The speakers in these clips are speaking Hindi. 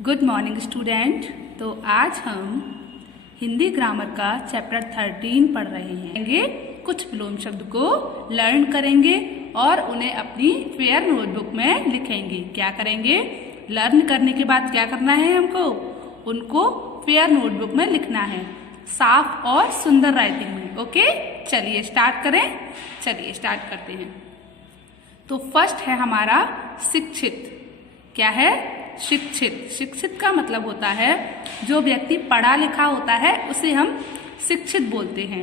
Good morning student. तो आज हम हिंदी ग्रामर का चैप्टर 13 पढ़ रहे हैं। कुछ विलोम शब्द को लर्न करेंगे और उन्हें अपनी फेयर नोटबुक में लिखेंगे। क्या करेंगे? लर्न करने के बाद क्या करना है हमको? उनको फेयर नोटबुक में लिखना है, साफ और सुंदर राइटिंग में। ओके, चलिए स्टार्ट करें। चलिए स्टार्ट करते हैं। तो फर्स्ट है हमारा शिक्षित। क्या है? शिक्षित। शिक्षित का मतलब होता है जो व्यक्ति पढ़ा लिखा होता है उसे हम शिक्षित बोलते हैं।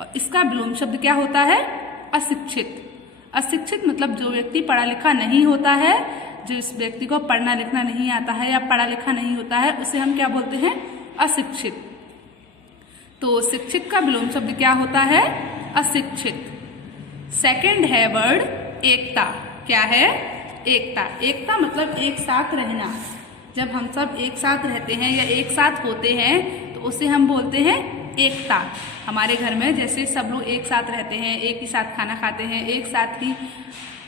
और इसका विलोम शब्द क्या होता है? अशिक्षित। अशिक्षित मतलब जो व्यक्ति पढ़ा लिखा नहीं होता है, जिस व्यक्ति को पढ़ना लिखना नहीं आता है या पढ़ा लिखा नहीं होता है, उसे हम क्या बोलते हैं? अशिक्षित। तो शिक्षित का विलोम शब्द क्या होता है? अशिक्षित। सेकंड है वर्ड एकता। क्या है? एकता। एकता मतलब एक साथ रहना। जब हम सब एक साथ रहते हैं या एक साथ होते हैं तो उसे हम बोलते हैं एकता। हमारे घर में जैसे सब लोग एक साथ रहते हैं, एक ही साथ खाना खाते हैं, एक साथ ही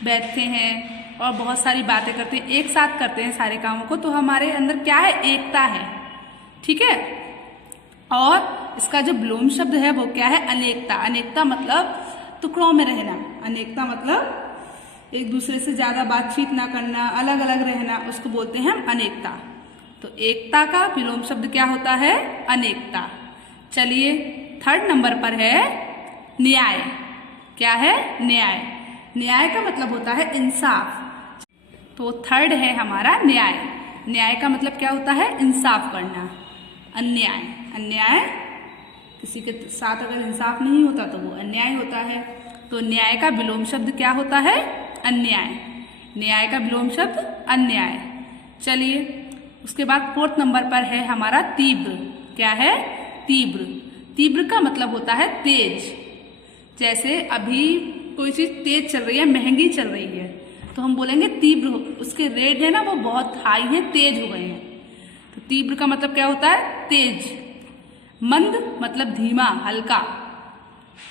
बैठते हैं और बहुत सारी बातें करते हैं, एक साथ करते हैं सारे कामों को, तो हमारे अंदर क्या है? एकता है। ठीक है। और इसका जो विलोम शब्द है वो क्या है? अनेकता। अनेकता मतलब टुकड़ों में रहना। अनेकता मतलब एक दूसरे से ज्यादा बातचीत ना करना, अलग अलग रहना, उसको बोलते हैं हम अनेकता। तो एकता का विलोम शब्द क्या होता है? अनेकता। चलिए थर्ड नंबर पर है न्याय। क्या है? न्याय। न्याय का मतलब होता है इंसाफ। तो थर्ड है हमारा न्याय। न्याय का मतलब क्या होता है? इंसाफ करना। अन्याय। अन्याय किसी के साथ अगर इंसाफ नहीं होता तो वो अन्याय होता है। तो न्याय का विलोम शब्द क्या होता है? अन्याय। न्याय का विलोम शब्द अन्याय। चलिए उसके बाद फोर्थ नंबर पर है हमारा तीव्र। क्या है? तीव्र। तीव्र का मतलब होता है तेज। जैसे अभी कोई चीज तेज चल रही है, महंगी चल रही है, तो हम बोलेंगे तीव्र। उसके रेट है ना वो बहुत हाई है, तेज हो गए हैं। तो तीव्र का मतलब क्या होता है? तेज। मंद मतलब धीमा, हल्का।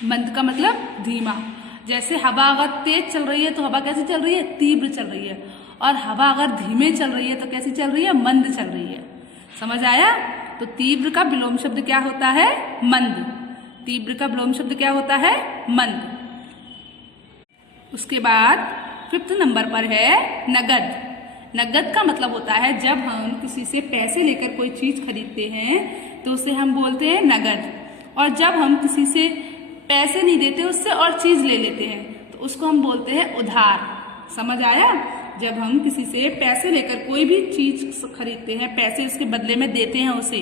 मंद का मतलब धीमा। जैसे हवा अगर तेज चल रही है तो हवा कैसी चल रही है? तीव्र चल रही है। और हवा अगर धीमे चल रही है तो कैसी चल रही है? मंद चल रही है। समझ आया? तो तीव्र का विलोम शब्द क्या होता है? मंद। तीव्र का विलोम शब्द क्या होता है? मंद। उसके बाद फिफ्थ नंबर पर है नगद। नगद का मतलब होता है जब हम किसी से पैसे लेकर कोई चीज खरीदते हैं तो उसे हम बोलते हैं नगद। और जब हम किसी से पैसे नहीं देते, उससे और चीज ले लेते हैं तो उसको हम बोलते हैं उधार। समझ आया? जब हम किसी से पैसे लेकर कोई भी चीज खरीदते हैं, पैसे उसके बदले में देते हैं उसे,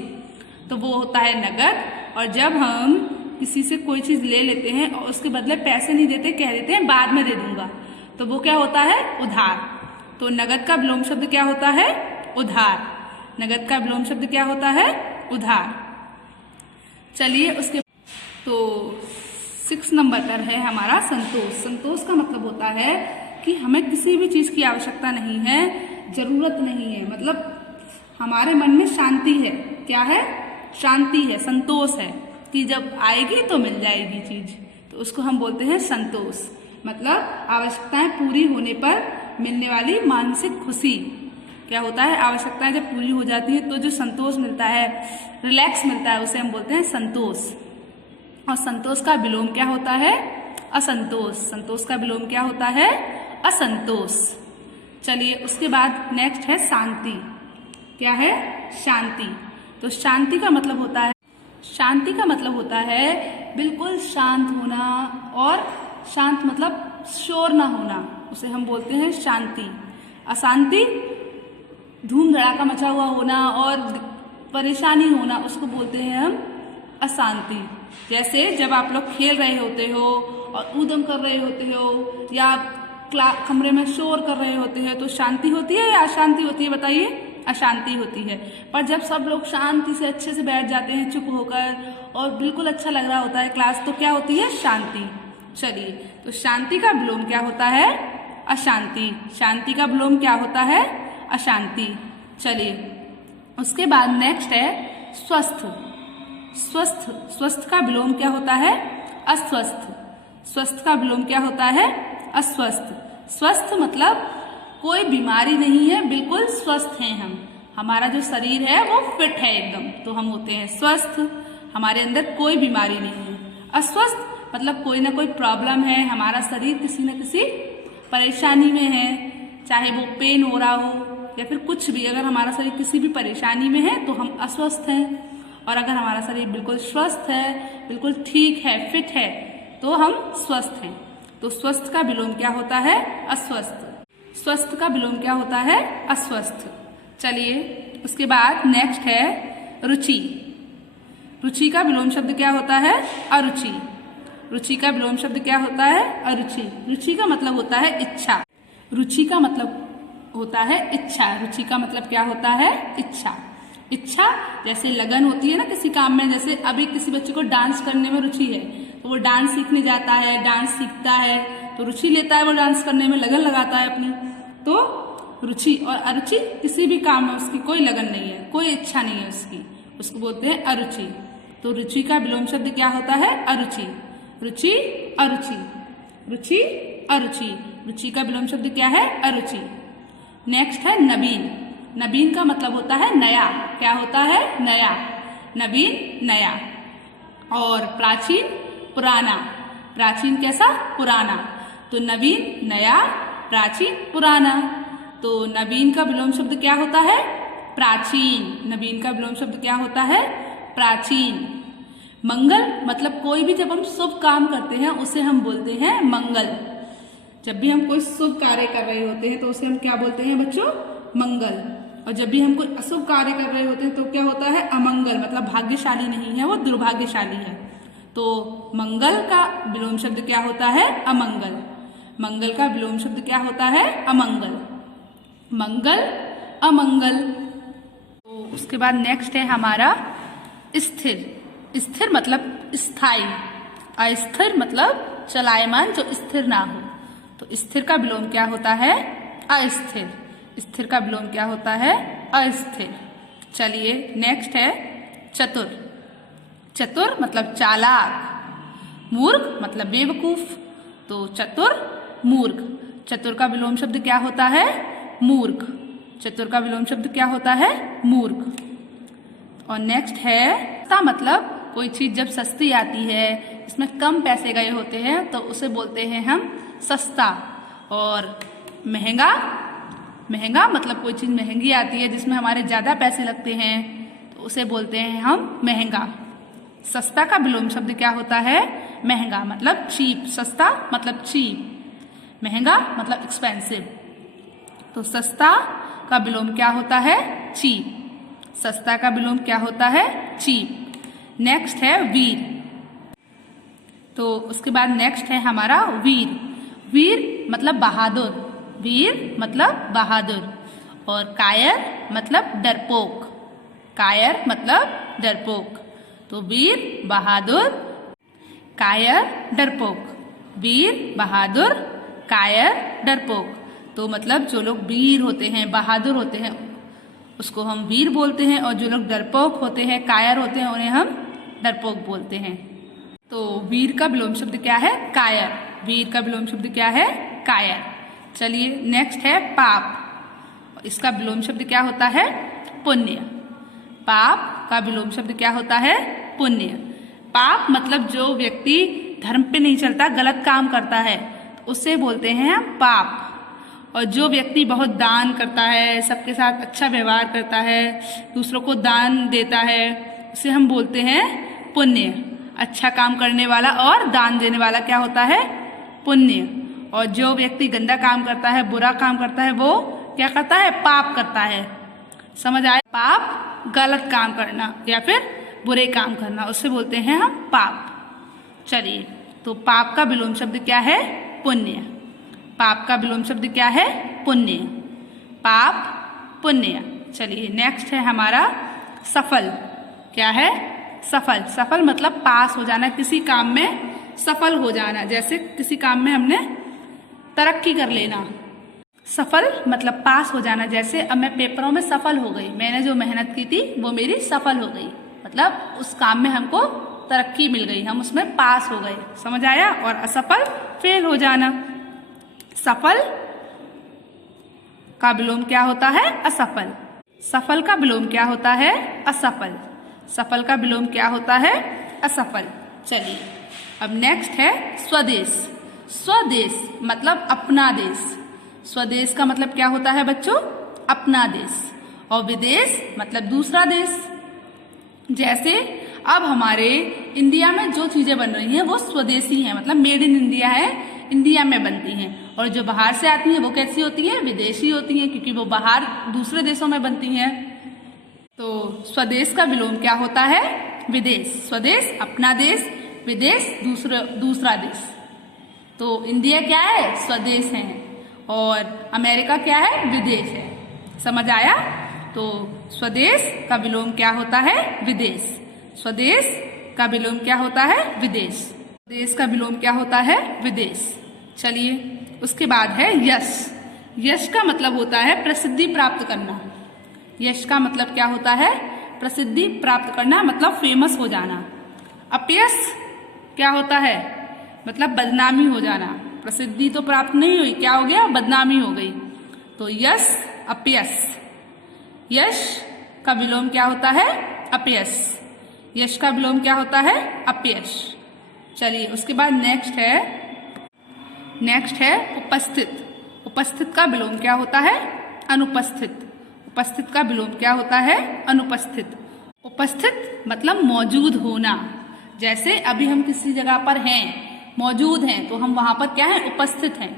तो वो होता है नगद। और जब हम किसी से कोई चीज ले लेते हैं और उसके बदले पैसे नहीं देते, कह देते हैं बाद में दे दूंगा, तो वो क्या होता है? उधार। तो नगद का विलोम शब्द क्या होता है? उधार। नगद का विलोम शब्द क्या होता है? उधार। चलिए उसके तो 6 नंबर पर है हमारा संतोष। संतोष का मतलब होता है कि हमें किसी भी चीज की आवश्यकता नहीं है, जरूरत नहीं है, मतलब हमारे मन में शांति है। क्या है? शांति है, संतोष है कि जब आएगी तो मिल जाएगी चीज, तो उसको हम बोलते हैं संतोष। मतलब आवश्यकताएं पूरी होने पर मिलने वाली मानसिक खुशी। क्या होता है? आवश्यकताएं जब पूरी हो जाती है तो जो संतोष मिलता है, रिलैक्स मिलता है, उसे हम बोलते हैं संतोष। और संतोष का विलोम क्या होता है? असंतोष। संतोष का विलोम क्या होता है? असंतोष। चलिए उसके बाद नेक्स्ट है शांति। क्या है? शांति। तो शांति का मतलब होता है, शांति का मतलब होता है बिल्कुल शांत होना। और शांत मतलब शोर ना होना, उसे हम बोलते हैं शांति। अशांति धूम धड़ाका मचा हुआ होना और परेशानी होना, उसको बोलते हैं हम अशांति। जैसे जब आप लोग खेल रहे होते हो और ऊधम कर रहे होते हो या कमरे में शोर कर रहे होते हैं तो शांति होती है या अशांति होती है? बताइए। अशांति होती है। पर जब सब लोग शांति से अच्छे से बैठ जाते हैं चुप होकर और बिल्कुल अच्छा लग रहा होता है क्लास, तो क्या होती है? शांति। चलिए तो शांति का विलोम क्या होता है? अशांति। शांति का विलोम क्या होता है? अशांति। चलिए उसके बाद नेक्स्ट है स्वस्थ। स्वस्थ। स्वस्थ का विलोम क्या होता है? अस्वस्थ। स्वस्थ का विलोम क्या होता है? अस्वस्थ। स्वस्थ मतलब कोई बीमारी नहीं है, बिल्कुल स्वस्थ हैं हम। हमारा जो शरीर है वो फिट है एकदम, तो हम होते हैं स्वस्थ, हमारे अंदर कोई बीमारी नहीं है। अस्वस्थ मतलब कोई ना कोई प्रॉब्लम है, हमारा शरीर किसी न किसी परेशानी में है, चाहे वो पेन हो रहा हो या फिर कुछ भी, अगर हमारा शरीर किसी भी परेशानी में है तो हम अस्वस्थ हैं। और अगर हमारा शरीर बिल्कुल स्वस्थ है, बिल्कुल ठीक है, फिट है, तो हम स्वस्थ हैं। तो स्वस्थ का विलोम क्या होता है? अस्वस्थ। स्वस्थ का विलोम क्या होता है? अस्वस्थ। चलिए उसके बाद नेक्स्ट है रुचि। रुचि का विलोम शब्द क्या होता है? अरुचि। रुचि का विलोम शब्द क्या होता है? अरुचि। रुचि का मतलब होता है इच्छा। रुचि का मतलब होता है इच्छा। रुचि का मतलब क्या होता है? इच्छा। इच्छा जैसे लगन होती है ना किसी काम में, जैसे अभी किसी बच्चे को डांस करने में रुचि है तो वो डांस सीखने जाता है, डांस सीखता है, तो रुचि लेता है वो डांस करने में, लगन लगाता है अपनी। तो रुचि और अरुचि किसी भी काम में उसकी कोई लगन नहीं है, कोई इच्छा नहीं है उसकी, उसको बोलते हैं अरुचि। तो रुचि का विलोम शब्द क्या होता है? अरुचि। रुचि अरुचि, रुचि अरुचि। रुचि का विलोम शब्द क्या है? अरुचि। नेक्स्ट है नवीन। नवीन का मतलब होता है नया। क्या होता है? नया। नवीन नया। और प्राचीन पुराना। प्राचीन कैसा? पुराना। तो नवीन नया, प्राचीन पुराना। तो नवीन का विलोम शब्द क्या होता है? प्राचीन। नवीन का विलोम शब्द क्या होता है? प्राचीन। मंगल मतलब कोई भी जब हम शुभ काम करते हैं उसे हम बोलते हैं मंगल। जब भी हम कोई शुभ कार्य कर रहे होते हैं तो उसे हम क्या बोलते हैं बच्चों? मंगल। और जब भी हम कोई अशुभ कार्य कर रहे होते हैं तो क्या होता है? अमंगल। मतलब भाग्यशाली नहीं है वो, दुर्भाग्यशाली है। तो मंगल का विलोम शब्द क्या होता है? अमंगल। मंगल का विलोम शब्द क्या होता है? अमंगल। मंगल अमंगल। तो उसके बाद नेक्स्ट है हमारा स्थिर। स्थिर मतलब स्थायी। अस्थिर मतलब चलायमान, जो स्थिर ना हो। तो स्थिर का विलोम क्या होता है? अस्थिर। स्थिर का विलोम क्या होता है? अस्थिर। चलिए नेक्स्ट है चतुर। चतुर मतलब चालाक। मूर्ख मतलब बेवकूफ। तो चतुर मूर्ख। चतुर का विलोम शब्द क्या होता है? मूर्ख। चतुर का विलोम शब्द क्या होता है? मूर्ख। और नेक्स्ट है सस्ता। मतलब कोई चीज जब सस्ती आती है, इसमें कम पैसे गए होते हैं, तो उसे बोलते हैं हम सस्ता। और महंगा। महंगा मतलब कोई चीज महंगी आती है जिसमें हमारे ज्यादा पैसे लगते हैं, तो उसे बोलते हैं हम महंगा। सस्ता का विलोम शब्द क्या होता है? महंगा। मतलब चीप। सस्ता मतलब चीप, महंगा मतलब एक्सपेंसिव। तो सस्ता का विलोम क्या होता है? चीप। सस्ता का विलोम क्या होता है? चीप। नेक्स्ट है वीर। तो उसके बाद नेक्स्ट है हमारा वीर। वीर मतलब बहादुर। वीर मतलब बहादुर। और कायर मतलब डरपोक। कायर मतलब डरपोक। तो वीर बहादुर कायर डरपोक। वीर बहादुर कायर डरपोक। तो मतलब जो लोग वीर होते हैं, बहादुर होते हैं, उसको हम वीर बोलते हैं, और जो लोग डरपोक होते हैं, कायर होते हैं, उन्हें हम डरपोक बोलते हैं। तो वीर का विलोम शब्द क्या है? कायर। वीर का विलोम शब्द क्या है? कायर। चलिए नेक्स्ट है पाप। इसका विलोम शब्द क्या होता है? पुण्य। पाप का विलोम शब्द क्या होता है? पुण्य। पाप मतलब जो व्यक्ति धर्म पे नहीं चलता, गलत काम करता है, तो उससे बोलते हैं हम पाप। और जो व्यक्ति बहुत दान करता है, सबके साथ अच्छा व्यवहार करता है, दूसरों को दान देता है, उसे हम बोलते हैं पुण्य। अच्छा काम करने वाला और दान देने वाला क्या होता है? पुण्य। और जो व्यक्ति गंदा काम करता है, बुरा काम करता है, वो क्या करता है? पाप करता है। समझ आए? पाप गलत काम करना या फिर बुरे काम करना, उससे बोलते हैं हम पाप। चलिए, तो पाप का विलोम शब्द क्या है? पुण्य। पाप का विलोम शब्द क्या है? पुण्य। पाप पुण्य। चलिए नेक्स्ट है हमारा सफल। क्या है? सफल। सफल मतलब पास हो जाना, किसी काम में सफल हो जाना। जैसे किसी काम में हमने तरक्की कर लेना। सफल मतलब पास हो जाना। जैसे अब मैं पेपरों में सफल हो गई, मैंने जो मेहनत की थी वो मेरी सफल हो गई, मतलब उस काम में हमको तरक्की मिल गई, हम उसमें पास हो गए। समझ आया? और असफल फेल हो जाना। सफल का विलोम क्या होता है? असफल। सफल का विलोम क्या होता है? असफल। सफल का विलोम क्या होता है? असफल। चलिए अब नेक्स्ट है स्वदेश। स्वदेश मतलब अपना देश। स्वदेश का मतलब क्या होता है बच्चों? अपना देश। और विदेश मतलब दूसरा देश। जैसे अब हमारे इंडिया में जो चीजें बन रही हैं वो स्वदेशी हैं, मतलब मेड इन इंडिया है, इंडिया में बनती हैं। और जो बाहर से आती हैं वो कैसी होती हैं? विदेशी होती हैं, क्योंकि वो बाहर दूसरे देशों में बनती हैं। तो स्वदेश का विलोम क्या होता है? विदेश। स्वदेश अपना देश, विदेश दूसरा देश। तो इंडिया क्या है? स्वदेश है, और अमेरिका क्या है? विदेश है। समझ आया? तो स्वदेश का विलोम क्या होता है? विदेश। स्वदेश का विलोम क्या होता है? विदेश। स्वदेश का विलोम क्या होता है? विदेश। चलिए उसके बाद है यश। यश का मतलब होता है प्रसिद्धि प्राप्त करना। यश का मतलब क्या होता है? प्रसिद्धि प्राप्त करना, मतलब फेमस हो जाना। अपयश क्या होता है? मतलब बदनामी हो जाना। प्रसिद्धि तो प्राप्त नहीं हुई, क्या हो गया? बदनामी हो गई। तो यश अपयश। यश का विलोम क्या होता है? अपयश। यश का विलोम क्या होता है? अपयश। चलिए उसके बाद नेक्स्ट है उपस्थित। उपस्थित का विलोम क्या होता है? अनुपस्थित। उपस्थित का विलोम क्या होता है? अनुपस्थित। उपस्थित मतलब मौजूद होना। जैसे अभी हम किसी जगह पर हैं, मौजूद हैं, तो हम वहां पर क्या है? उपस्थित हैं।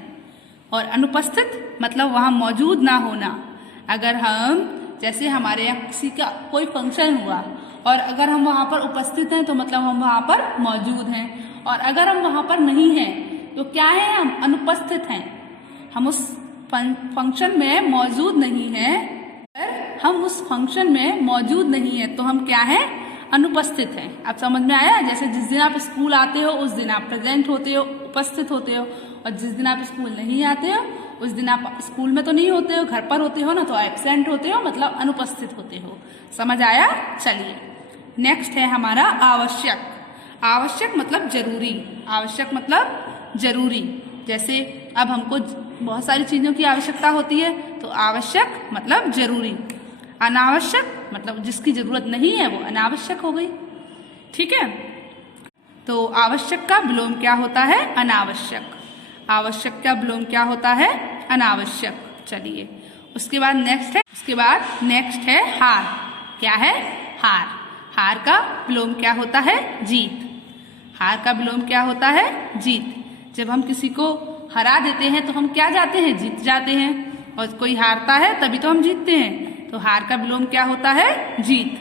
और अनुपस्थित मतलब वहां मौजूद ना होना। अगर हम जैसे हमारे यहाँ किसी का कोई फंक्शन हुआ और अगर हम वहां पर उपस्थित हैं तो मतलब हम वहां पर मौजूद हैं, और अगर हम वहां पर नहीं हैं तो क्या है? हम अनुपस्थित हैं। हम उस फंक्शन में मौजूद नहीं हैं। हम उस फंक्शन में मौजूद नहीं है तो हम क्या हैं? अनुपस्थित हैं। आप समझ में आया? जैसे जिस दिन आप स्कूल आते हो उस दिन आप प्रेजेंट होते हो, उपस्थित होते हो, और जिस दिन आप स्कूल नहीं आते हो उस दिन आप स्कूल में तो नहीं होते हो, घर पर होते हो ना, तो एब्सेंट होते हो, मतलब अनुपस्थित होते हो। समझ आया? चलिए नेक्स्ट है हमारा आवश्यक। आवश्यक मतलब जरूरी। आवश्यक मतलब जरूरी। जैसे अब हमको बहुत सारी चीजों की आवश्यकता होती है, तो आवश्यक मतलब जरूरी। अनावश्यक मतलब जिसकी जरूरत नहीं है वो अनावश्यक हो गई। ठीक है? तो आवश्यक का विलोम क्या होता है? अनावश्यक। आवश्यक का विलोम क्या होता है? अनावश्यक। चलिए उसके बाद नेक्स्ट है हार। क्या है? हार। हार का विलोम क्या होता है? जीत। हार का विलोम क्या होता है? जीत। जब हम किसी को हरा देते हैं तो हम क्या जाते हैं? जीत जाते हैं। और कोई हारता है तभी तो हम जीतते हैं। तो हार का विलोम क्या होता है? जीत।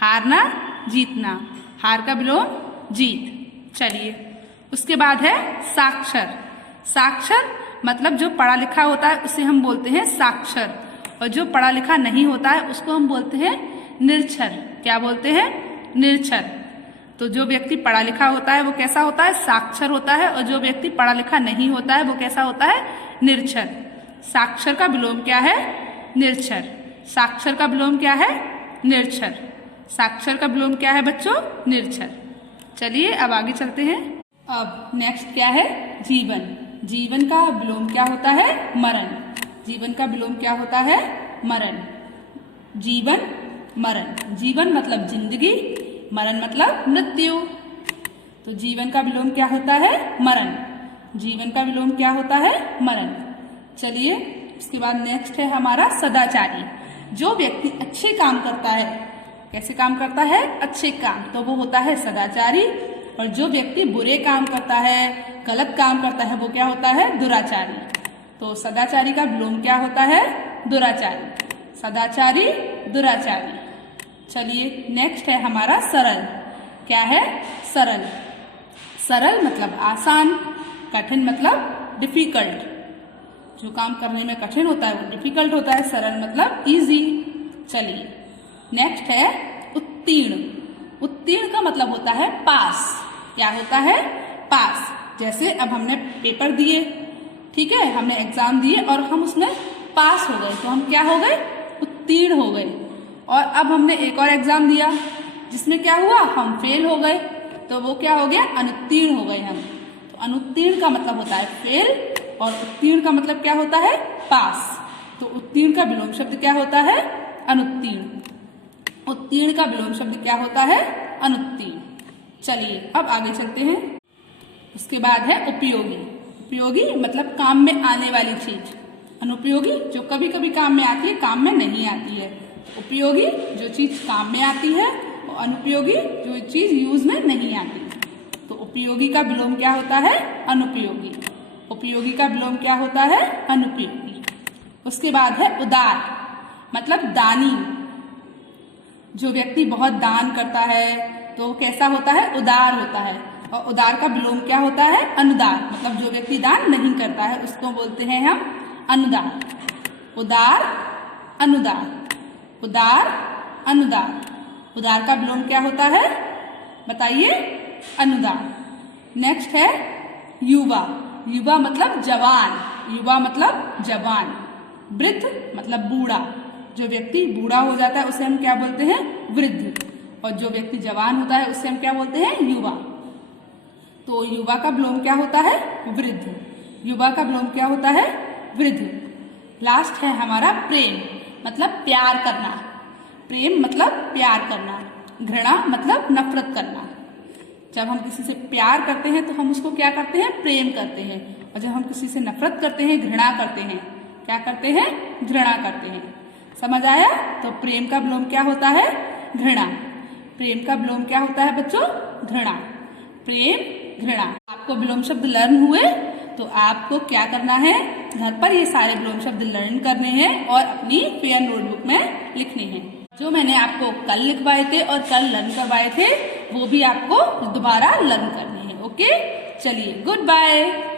हारना, जीतना। हार का विलोम जीत। चलिए उसके बाद है साक्षर। साक्षर मतलब जो पढ़ा लिखा होता है उसे हम बोलते हैं साक्षर, और जो पढ़ा लिखा नहीं होता है उसको हम बोलते हैं निरक्षर। क्या बोलते हैं? निरक्षर। तो जो व्यक्ति पढ़ा लिखा होता है वो कैसा होता है? साक्षर होता है, और जो व्यक्ति पढ़ा लिखा नहीं होता है वो कैसा होता है? निरक्षर। साक्षर का विलोम क्या है? निरक्षर। साक्षर का विलोम क्या है? निरक्षर। साक्षर का विलोम क्या है बच्चों? निरक्षर। चलिए अब आगे चलते हैं। अब नेक्स्ट क्या है? जीवन। जीवन का विलोम क्या होता है? मरण। जीवन का विलोम क्या होता है? मरण। जीवन, मरण। जीवन मतलब जिंदगी, मरण मतलब मृत्यु। तो जीवन का विलोम क्या होता है? मरण। जीवन का विलोम क्या होता है? मरण। चलिए उसके बाद नेक्स्ट है हमारा सदाचारी। जो व्यक्ति अच्छे काम करता है, कैसे काम करता है? अच्छे काम, तो वो होता है सदाचारी। और जो व्यक्ति बुरे काम करता है, गलत काम करता है, वो क्या होता है? दुराचारी। तो सदाचारी का विलोम क्या होता है? दुराचारी। सदाचारी, दुराचारी। चलिए नेक्स्ट है हमारा सरल। क्या है? सरल। सरल मतलब आसान, कठिन मतलब डिफिकल्ट। जो काम करने में कठिन होता है वो डिफिकल्ट होता है, सरल मतलब इजी। चलिए नेक्स्ट है उत्तीर्ण। उत्तीर्ण का मतलब होता है पास। क्या होता है? पास। जैसे अब हमने पेपर दिए, ठीक है, हमने एग्जाम दिए और हम उसमें पास हो गए, तो हम क्या हो गए? उत्तीर्ण हो गए। और अब हमने एक और एग्जाम दिया जिसमें क्या हुआ? हम फेल हो गए, तो वो क्या हो गया? अनुत्तीर्ण हो गए हम। तो अनुत्तीर्ण का मतलब होता है फेल, और उत्तीर्ण का मतलब क्या होता है? पास। तो उत्तीर्ण का विलोम शब्द क्या होता है? अनुत्तीर्ण। उत्तीर्ण का विलोम शब्द क्या होता है? अनुत्तीर्ण। चलिए अब आगे चलते हैं। उसके बाद है उपयोगी। उपयोगी मतलब काम में आने वाली चीज। अनुपयोगी जो कभी कभी काम में आती है, काम में नहीं आती है। उपयोगी जो चीज काम में आती है, और अनुपयोगी जो चीज यूज में नहीं आती। तो उपयोगी का विलोम क्या होता है? अनुपयोगी। उपयोगी का विलोम क्या होता है? अनुपयोगी। उसके बाद है उदार मतलब दानी। जो व्यक्ति बहुत दान करता है तो कैसा होता है? उदार होता है। और उदार का विलोम क्या होता है? अनुदार। मतलब जो व्यक्ति दान नहीं करता है उसको बोलते हैं हम अनुदार। उदार, अनुदार, उदार, अनुदार। उदार का विलोम क्या होता है? बताइए। अनुदार। नेक्स्ट है युवा। युवा मतलब जवान। युवा मतलब जवान। वृद्ध मतलब बूढ़ा। जो व्यक्ति बूढ़ा हो जाता है उसे हम क्या बोलते हैं? वृद्ध। और जो व्यक्ति जवान होता है उससे हम क्या बोलते हैं? युवा। तो युवा का विलोम क्या होता है? वृद्ध। युवा का विलोम क्या होता है? वृद्ध। लास्ट है हमारा प्रेम मतलब प्यार करना। प्रेम मतलब प्यार करना। घृणा मतलब नफरत करना। जब हम किसी से प्यार करते हैं तो हम उसको क्या करते हैं? प्रेम करते हैं। और जब हम किसी से नफरत करते हैं, घृणा करते हैं, क्या करते हैं? घृणा करते हैं। समझ आया? तो प्रेम का विलोम क्या होता है? घृणा। प्रेम का विलोम क्या होता है बच्चों? घृणा। प्रेम, घृणा। आपको विलोम शब्द लर्न हुए तो आपको क्या करना है? घर पर ये सारे विलोम शब्द लर्न करने हैं और अपनी फेयर नोटबुक में लिखने हैं। जो मैंने आपको कल लिखवाए थे और कल लर्न करवाए थे वो भी आपको दोबारा लर्न करने हैं। ओके, चलिए, गुड बाय।